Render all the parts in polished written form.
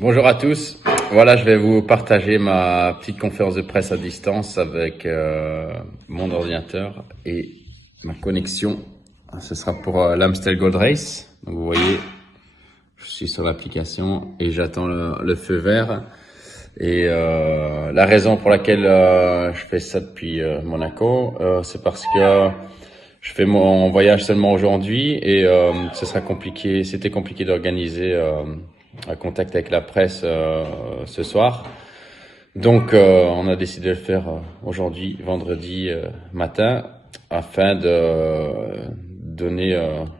Bonjour à tous. Voilà, je vais vous partager ma petite conférence de presse à distance avec mon ordinateur et ma connexion. Ce sera pour l'Amstel Gold Race. Donc vous voyez, je suis sur l'application et j'attends le feu vert. Et la raison pour laquelle je fais ça depuis Monaco, c'est parce que je fais mon voyage seulement aujourd'hui et ce sera compliqué. C'était compliqué d'organiser un contact avec la presse ce soir. Donc, on a décidé de le faire aujourd'hui, vendredi matin, afin de donner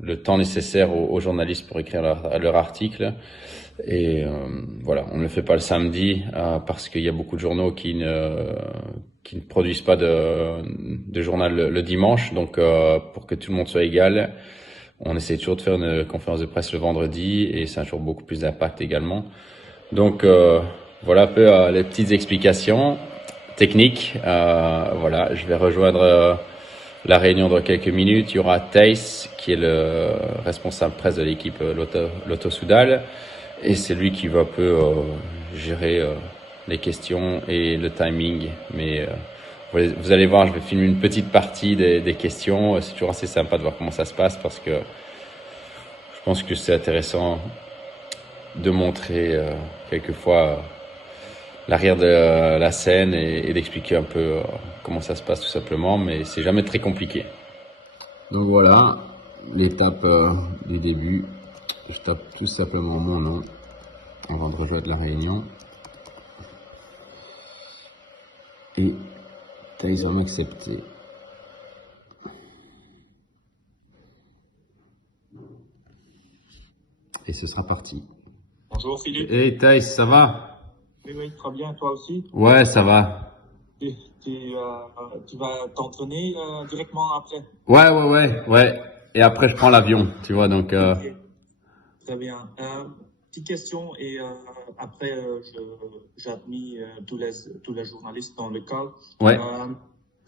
le temps nécessaire aux journalistes pour écrire leur article. Et voilà, on ne le fait pas le samedi parce qu'il y a beaucoup de journaux qui ne produisent pas de journal le dimanche. Donc, pour que tout le monde soit égal, on essaie toujours de faire une conférence de presse le vendredi et ça a toujours beaucoup plus d'impact également. Donc, voilà un peu les petites explications techniques. Voilà, je vais rejoindre la réunion dans quelques minutes. Il y aura Thijs, qui est le responsable presse de l'équipe Lotto Soudal. Et c'est lui qui va un peu gérer les questions et le timing. Mais vous allez voir, je vais filmer une petite partie des questions. C'est toujours assez sympa de voir comment ça se passe parce que je pense que c'est intéressant de montrer quelquefois l'arrière de la scène et d'expliquer un peu comment ça se passe tout simplement. Mais c'est jamais très compliqué. Donc voilà, l'étape du début. Je tape tout simplement mon nom avant de rejoindre la réunion. Et Thijs va m'accepter. Et ce sera parti. Bonjour Philippe. Hey Thijs, ça va? Oui, très bien, toi aussi. Ouais, ça va. Tu vas t'entraîner directement après. Ouais. Et après, je prends l'avion, tu vois, donc... Ok, très bien. Petite question et après j'admets tous les journalistes dans le cas. Ouais.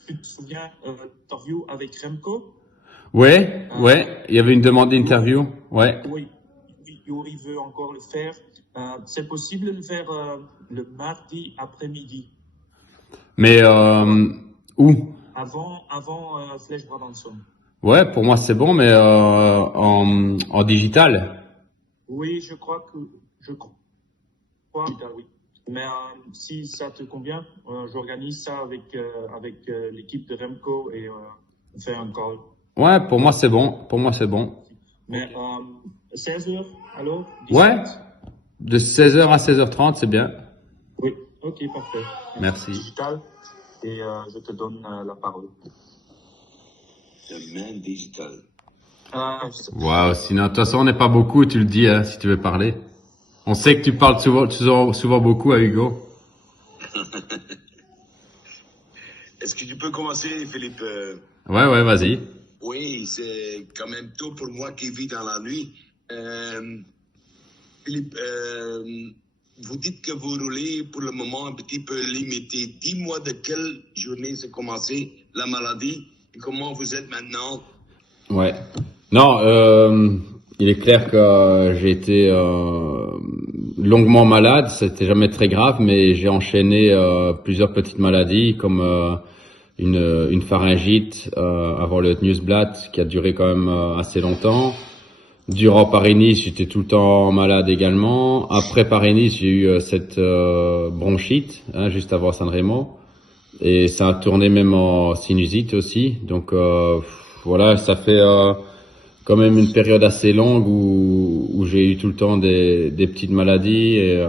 Tu te souviens l'interview avec Remco? Ouais, il y avait une demande d'interview. Ouais. Oui, il veut encore le faire. C'est possible de le faire le mardi après-midi, Mais où? avant Flash Brabanson. Ouais, pour moi c'est bon, mais en digital. Oui, je crois, oui. Mais si ça te convient, j'organise ça avec l'équipe de Remco et on fait un call. Ouais, pour moi c'est bon. Pour moi c'est bon. Mais 16h, alors? 17? Ouais, de 16h à 16h30, c'est bien. Oui, ok, parfait. Merci. Digital, et je te donne la parole. Demain digital. Waouh, sinon, de toute façon, on n'est pas beaucoup, tu le dis, hein, si tu veux parler. On sait que tu parles souvent beaucoup à Hugo. Est-ce que tu peux commencer, Philippe? Ouais, vas-y. Oui, c'est quand même tôt pour moi qui vis dans la nuit. Philippe, vous dites que vous roulez pour le moment un petit peu limité. Dis-moi de quelle journée s'est commencé la maladie et comment vous êtes maintenant. Ouais. Non, il est clair que j'ai été longuement malade. C'était jamais très grave, mais j'ai enchaîné plusieurs petites maladies comme une pharyngite avant le Newsblatt qui a duré quand même assez longtemps. Durant Paris-Nice, j'étais tout le temps malade également. Après Paris-Nice, j'ai eu cette bronchite juste avant Sanremo. Et ça a tourné même en sinusite aussi. Donc voilà, ça fait quand même une période assez longue où j'ai eu tout le temps des petites maladies et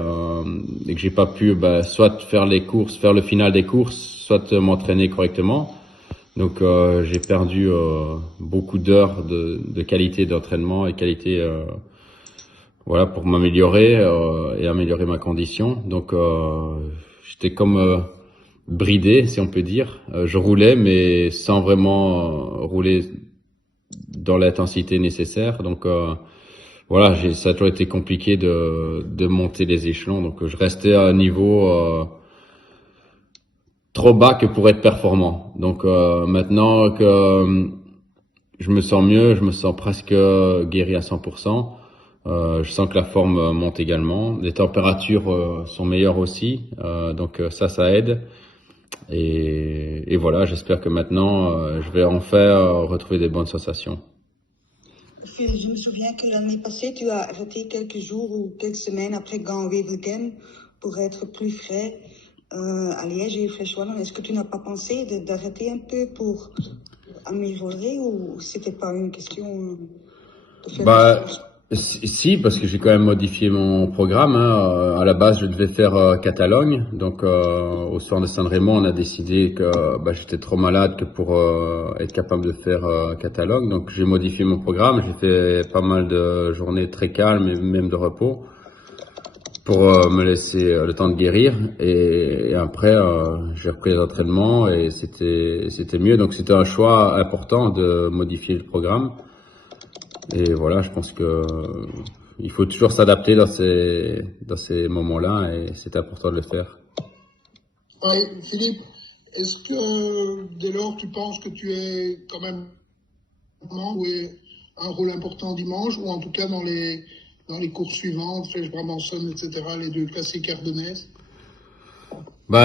que j'ai pas pu soit faire le final des courses, soit m'entraîner correctement. Donc j'ai perdu beaucoup d'heures de qualité d'entraînement et qualité voilà pour m'améliorer et améliorer ma condition. Donc j'étais comme bridé, si on peut dire. Je roulais, mais sans vraiment rouler dans l'intensité nécessaire. Donc voilà, ça a toujours été compliqué de monter les échelons. Donc je restais à un niveau trop bas que pour être performant. Donc maintenant que je me sens mieux, je me sens presque guéri à 100%. Je sens que la forme monte également. Les températures sont meilleures aussi, donc ça aide. Et voilà, j'espère que maintenant, je vais enfin retrouver des bonnes sensations. Phil, je me souviens que l'année passée, tu as arrêté quelques jours ou quelques semaines après Gand-Wevelgem pour être plus frais à Liège et Fleischwallen. Est-ce que tu n'as pas pensé d'arrêter un peu pour améliorer ou c'était pas une question de faire des choses? Si, parce que j'ai quand même modifié mon programme. Hein. À la base, je devais faire Catalogne. Donc, au soir de San-Remo, on a décidé que j'étais trop malade que pour être capable de faire Catalogne. Donc, j'ai modifié mon programme. J'ai fait pas mal de journées très calmes et même de repos pour me laisser le temps de guérir. Et après, j'ai repris les entraînements et c'était mieux. Donc, c'était un choix important de modifier le programme. Et voilà, je pense que il faut toujours s'adapter dans ces moments-là et c'est important de le faire. Philippe, est-ce que dès lors tu penses que tu es quand même joué un rôle important dimanche ou en tout cas dans les courses suivantes, Flèche-Brabançonne, etc., les 2 classiques ardennaises?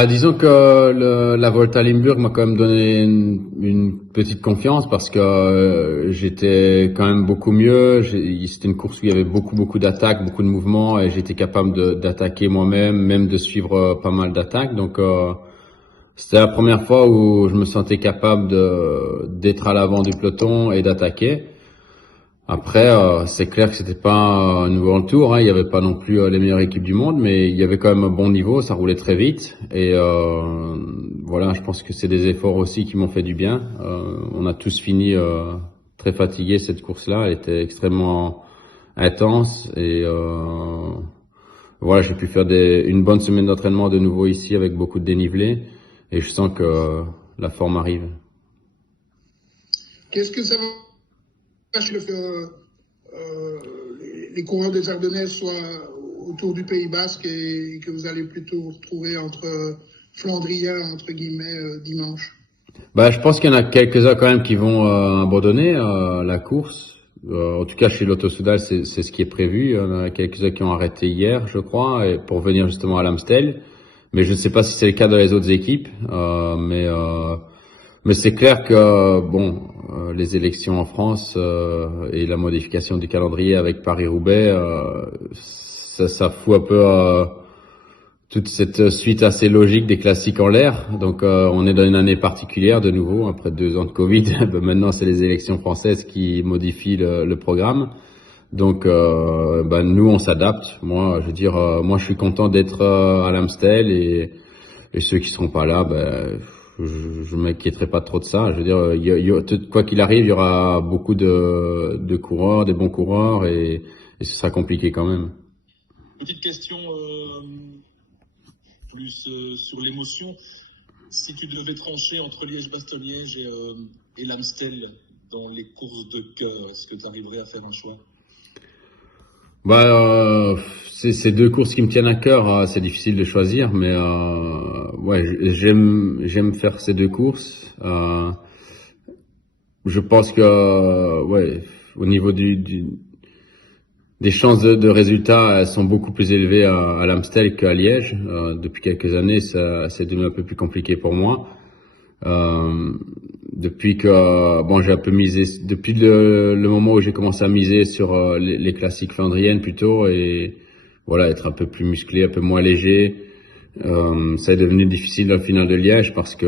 Disons que la Volta à Limburg m'a quand même donné une petite confiance parce que j'étais quand même beaucoup mieux. C'était une course où il y avait beaucoup d'attaques, beaucoup de mouvements et j'étais capable d'attaquer moi-même, même de suivre pas mal d'attaques. Donc c'était la première fois où je me sentais capable d'être à l'avant du peloton et d'attaquer. Après, c'est clair que c'était pas un nouveau tour, hein. Il y avait pas non plus les meilleures équipes du monde, mais il y avait quand même un bon niveau, ça roulait très vite. Et voilà, je pense que c'est des efforts aussi qui m'ont fait du bien. On a tous fini très fatigués cette course-là, elle était extrêmement intense. Et voilà, j'ai pu faire une bonne semaine d'entraînement de nouveau ici avec beaucoup de dénivelé. Et je sens que la forme arrive. Qu'est-ce que ça va le fait les coureurs des Ardennaises soient autour du Pays Basque et que vous allez plutôt vous retrouver entre Flandriens, entre guillemets, dimanche? Je pense qu'il y en a quelques-uns quand même qui vont abandonner la course. En tout cas, chez Lotto Soudal, c'est ce qui est prévu. Il y en a quelques-uns qui ont arrêté hier, je crois, et pour venir justement à l'Amstel. Mais je ne sais pas si c'est le cas dans les autres équipes. Mais c'est clair que les élections en France et la modification du calendrier avec Paris-Roubaix, ça fout un peu toute cette suite assez logique des classiques en l'air. Donc on est dans une année particulière de nouveau, après 2 ans de Covid. Maintenant, c'est les élections françaises qui modifient le programme. Donc nous, on s'adapte. Moi, je veux dire, moi, je suis content d'être à l'Amstel et ceux qui seront pas là, je m'inquiéterai pas trop de ça. Je veux dire, quoi qu'il arrive, il y aura beaucoup de coureurs, des bons coureurs, et ce sera compliqué quand même. Petite question plus sur l'émotion. Si tu devais trancher entre Liège-Bastogne-Liège et l'Amstel dans les courses de cœur, est-ce que tu arriverais à faire un choix? C'est 2 courses qui me tiennent à cœur. C'est difficile de choisir, mais ouais, j'aime faire ces 2 courses. Je pense que ouais, au niveau des chances de résultats, elles sont beaucoup plus élevées à l'Amstel qu'à Liège. Depuis quelques années, c'est devenu un peu plus compliqué pour moi. Depuis que j'ai un peu misé depuis le moment où j'ai commencé à miser sur les classiques flandriennes plutôt, et voilà, être un peu plus musclé, un peu moins léger. Ça est devenu difficile dans le final de Liège parce que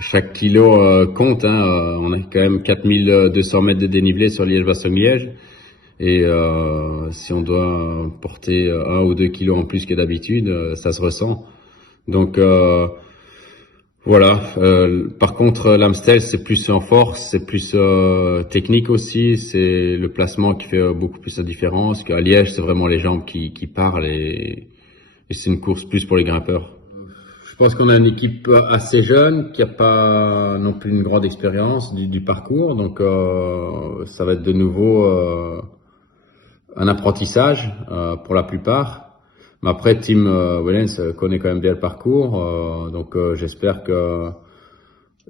chaque kilo compte, hein. On a quand même 4200 mètres de dénivelé sur Liège-Bastogne-Liège. Et si on doit porter 1 ou 2 kilos en plus que d'habitude, ça se ressent. Donc voilà. Par contre, l'Amstel, c'est plus en force, c'est plus technique aussi. C'est le placement qui fait beaucoup plus la différence. Qu'à Liège, c'est vraiment les jambes qui parlent, et c'est une course plus pour les grimpeurs. Je pense qu'on a une équipe assez jeune qui n'a pas non plus une grande expérience du parcours, donc ça va être de nouveau un apprentissage pour la plupart. Mais après, Tim Wellens connaît quand même bien le parcours, donc j'espère que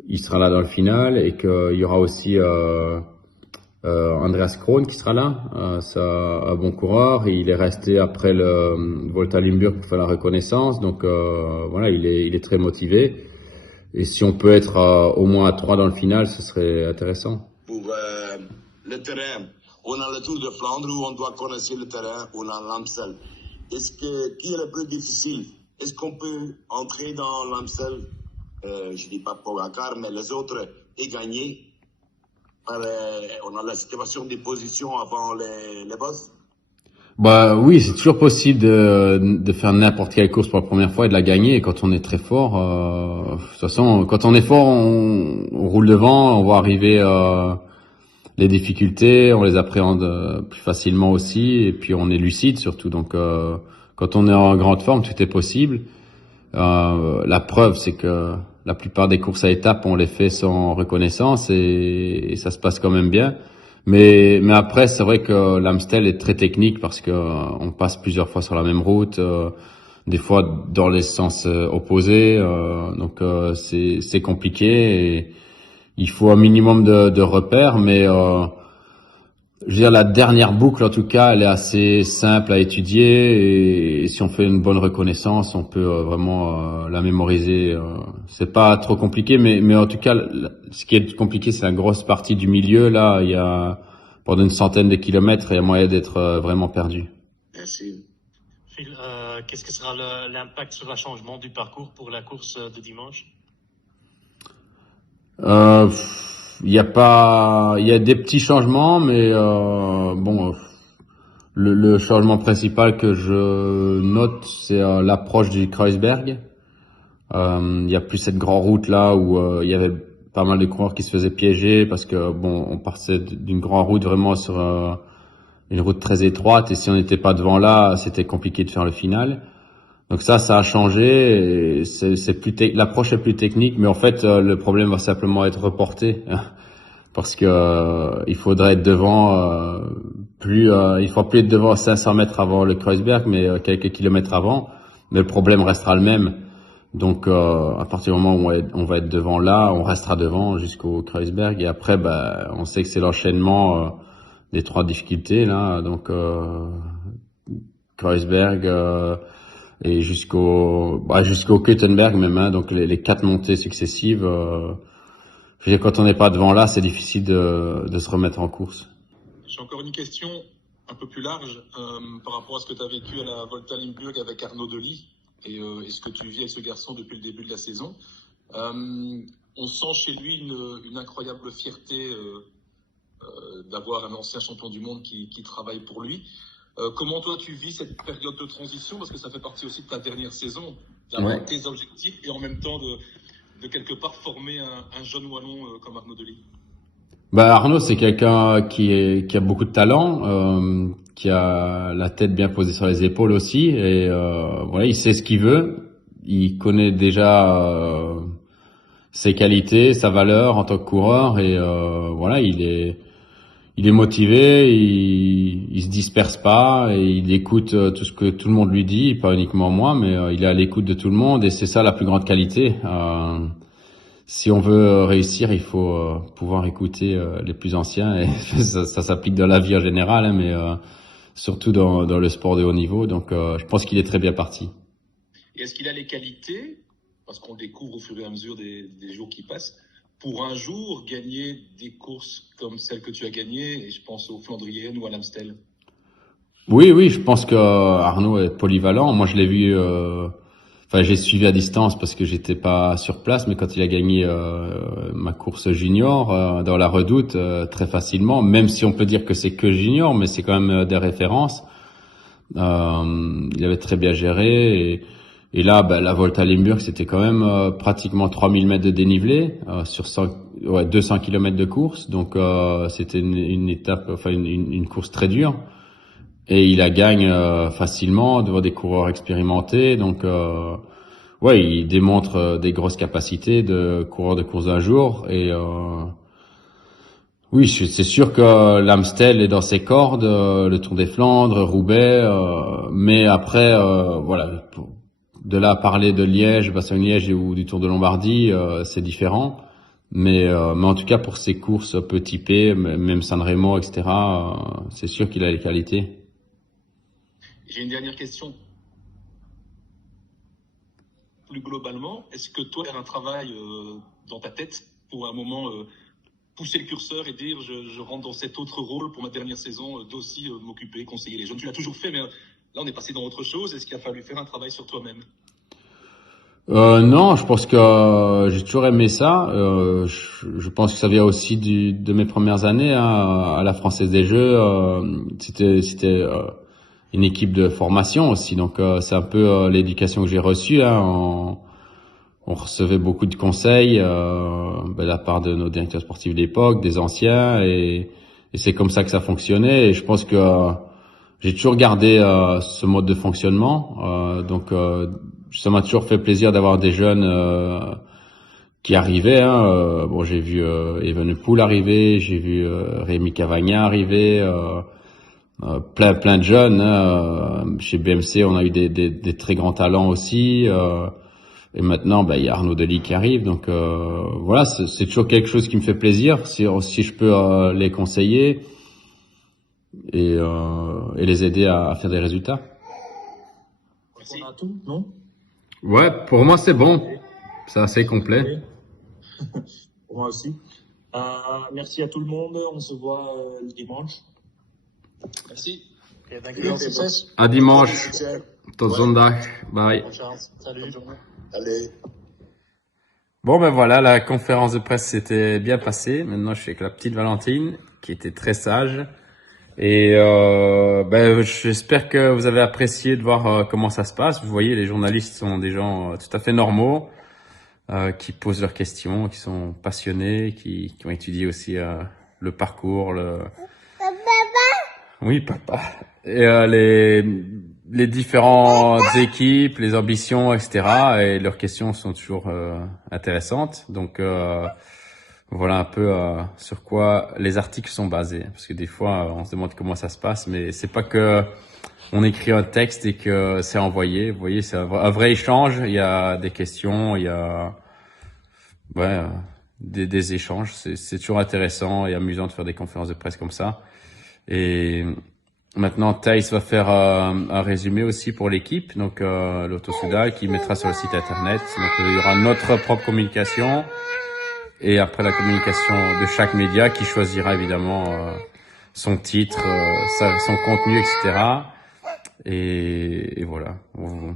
il sera là dans le final et qu'il y aura aussi Andreas Krohn qui sera là, c'est un bon coureur. Il est resté après le Volta Limburg pour faire la reconnaissance, donc voilà, il est très motivé. Et si on peut être au moins à 3 dans le final, ce serait intéressant. Pour le terrain, on a le Tour de Flandre où on doit connaître le terrain, on a l'Amstel. Qui est le plus difficile? Est-ce qu'on peut entrer dans l'Amstel, je dis pas Pogacar, mais les autres, et gagner? On a la situation des positions avant les bosses. Bah oui, c'est toujours possible de faire n'importe quelle course pour la première fois et de la gagner. Et quand on est très fort, de toute façon, quand on est fort, on roule devant, on voit arriver les difficultés, on les appréhende plus facilement aussi, et puis on est lucide surtout. Donc quand on est en grande forme, tout est possible. La preuve, c'est que la plupart des courses à étapes, on les fait sans reconnaissance et ça se passe quand même bien. Mais après, c'est vrai que l'Amstel est très technique parce que on passe plusieurs fois sur la même route, des fois dans les sens opposés, donc c'est compliqué. Et il faut un minimum de repères, mais je veux dire, la dernière boucle, en tout cas, elle est assez simple à étudier et si on fait une bonne reconnaissance, on peut vraiment la mémoriser. C'est pas trop compliqué, mais en tout cas, ce qui est compliqué, c'est la grosse partie du milieu. Là, il y a pendant une centaine de kilomètres, il y a moyen d'être vraiment perdu. Merci. Phil, qu'est-ce que sera l'impact sur le changement du parcours pour la course de dimanche? Il y a des petits changements, mais bon, le changement principal que je note, c'est l'approche du Kreuzberg. Il y a plus cette grande route là où il y avait pas mal de coureurs qui se faisaient piéger parce que bon, on partait d'une grande route vraiment sur une route très étroite et si on n'était pas devant là, c'était compliqué de faire le final. Donc ça a changé. Et l'approche est plus technique, mais en fait le problème va simplement être reporté parce que il faudrait être devant il faut plus être devant 500 mètres avant le Kreuzberg, mais quelques kilomètres avant. Mais le problème restera le même. Donc à partir du moment où on va être devant là, on restera devant jusqu'au Kreuzberg et après on sait que c'est l'enchaînement des 3 difficultés là. Donc Kreuzberg et jusqu'au Kuttenberg même, hein, donc les 4 montées successives. Je veux dire, quand on n'est pas devant là, c'est difficile de se remettre en course. J'ai encore une question un peu plus large par rapport à ce que tu as vécu à la Volta Limburg avec Arnaud Delis et ce que tu vis avec ce garçon depuis le début de la saison. On sent chez lui une incroyable fierté d'avoir un ancien champion du monde qui travaille pour lui. Comment toi tu vis cette période de transition, parce que ça fait partie aussi de ta dernière saison, d'avoir tes objectifs et en même temps de quelque part former un jeune wallon comme Arnaud Delis. Arnaud, c'est quelqu'un qui a beaucoup de talent, qui a la tête bien posée sur les épaules aussi et voilà, il sait ce qu'il veut, il connaît déjà ses qualités, sa valeur en tant que coureur et voilà, il est motivé, il se disperse pas et il écoute tout ce que tout le monde lui dit, pas uniquement moi, mais il est à l'écoute de tout le monde et c'est ça la plus grande qualité. Si on veut réussir, il faut pouvoir écouter les plus anciens et ça s'applique dans la vie en général, hein, mais surtout dans le sport de haut niveau. Donc je pense qu'il est très bien parti. Et est-ce qu'il a les qualités, parce qu'on le découvre au fur et à mesure des jours qui passent, pour un jour gagner des courses comme celle que tu as gagnées, et je pense aux Flandriennes ou à l'Amstel? Oui, je pense que Arnaud est polyvalent. Moi, je l'ai vu, j'ai suivi à distance parce que j'étais pas sur place, mais quand il a gagné ma course junior dans la Redoute très facilement, même si on peut dire que c'est que junior, mais c'est quand même des références. Il avait très bien géré et là, la Volta Limburg, c'était quand même pratiquement 3000 mètres de dénivelé sur 200 km de course. Donc c'était une étape, une course très dure. Et il la gagne facilement devant des coureurs expérimentés. Donc il démontre des grosses capacités de coureur de course d'un jour. Et oui, c'est sûr que l'Amstel est dans ses cordes, le Tour des Flandres, Roubaix, mais après de là à parler de Liège, Bastogne-Liège ou du Tour de Lombardie, c'est différent. Mais en tout cas, pour ses courses un peu typées, même Sanremo, etc., c'est sûr qu'il a les qualités. J'ai une dernière question. Plus globalement, est-ce que toi, tu as un travail dans ta tête pour un moment pousser le curseur et dire je rentre dans cet autre rôle pour ma dernière saison, d'aussi m'occuper, conseiller les jeunes? Tu l'as toujours fait, mais là, on est passé dans autre chose. Est-ce qu'il a fallu faire un travail sur toi-même? Non, je pense que j'ai toujours aimé ça. Je pense que ça vient aussi de mes premières années hein, à la Française des Jeux. C'était une équipe de formation aussi, donc c'est un peu l'éducation que j'ai reçue. Hein, on recevait beaucoup de conseils de la part de nos directeurs sportifs d'époque, des anciens, et c'est comme ça que ça fonctionnait. Et je pense que j'ai toujours gardé ce mode de fonctionnement. Donc ça m'a toujours fait plaisir d'avoir des jeunes qui arrivaient. Hein. Bon, j'ai vu Evenepoel arriver, j'ai vu Rémi Cavagna arriver, plein de jeunes. Hein. Chez BMC, on a eu des très grands talents aussi. Et maintenant, il y a Arnaud Delis qui arrive. Donc voilà, c'est toujours quelque chose qui me fait plaisir si je peux les conseiller et les aider à faire des résultats. On a tout, non? Ouais, pour moi c'est bon. C'est assez complet. Pour moi aussi. Merci à tout le monde. On se voit le dimanche. Merci. Okay, dankjewel. Succes. À dimanche. Tot zondag. Bye. Bonne chance. Salut. Allez. Bon ben voilà, la conférence de presse s'était bien passée. Maintenant je suis avec la petite Valentine qui était très sage. Et j'espère que vous avez apprécié de voir comment ça se passe. Vous voyez, les journalistes sont des gens tout à fait normaux, qui posent leurs questions, qui sont passionnés, qui ont étudié aussi le parcours, Oui, papa. Et les différentes équipes, les ambitions, etc. Et leurs questions sont toujours intéressantes. Donc voilà un peu sur quoi les articles sont basés. Parce que des fois, on se demande comment ça se passe, mais c'est pas que on écrit un texte et que c'est envoyé. Vous voyez, c'est un vrai échange. Il y a des questions, il y a des échanges. C'est toujours intéressant et amusant de faire des conférences de presse comme ça. Et maintenant, Thijs va faire un résumé aussi pour l'équipe, donc l'Auto-Soudal, qui mettra sur le site internet. Donc il y aura notre propre communication et après la communication de chaque média qui choisira évidemment son titre, son contenu, etc. Et voilà. Vous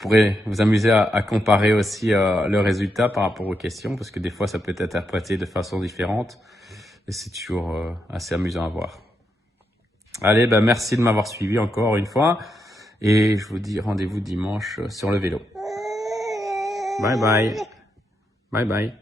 pourrez vous amuser à comparer aussi le résultat par rapport aux questions, parce que des fois ça peut être interprété de façon différente et c'est toujours assez amusant à voir. Allez, merci de m'avoir suivi encore une fois. Et je vous dis rendez-vous dimanche sur le vélo. Bye bye. Bye bye.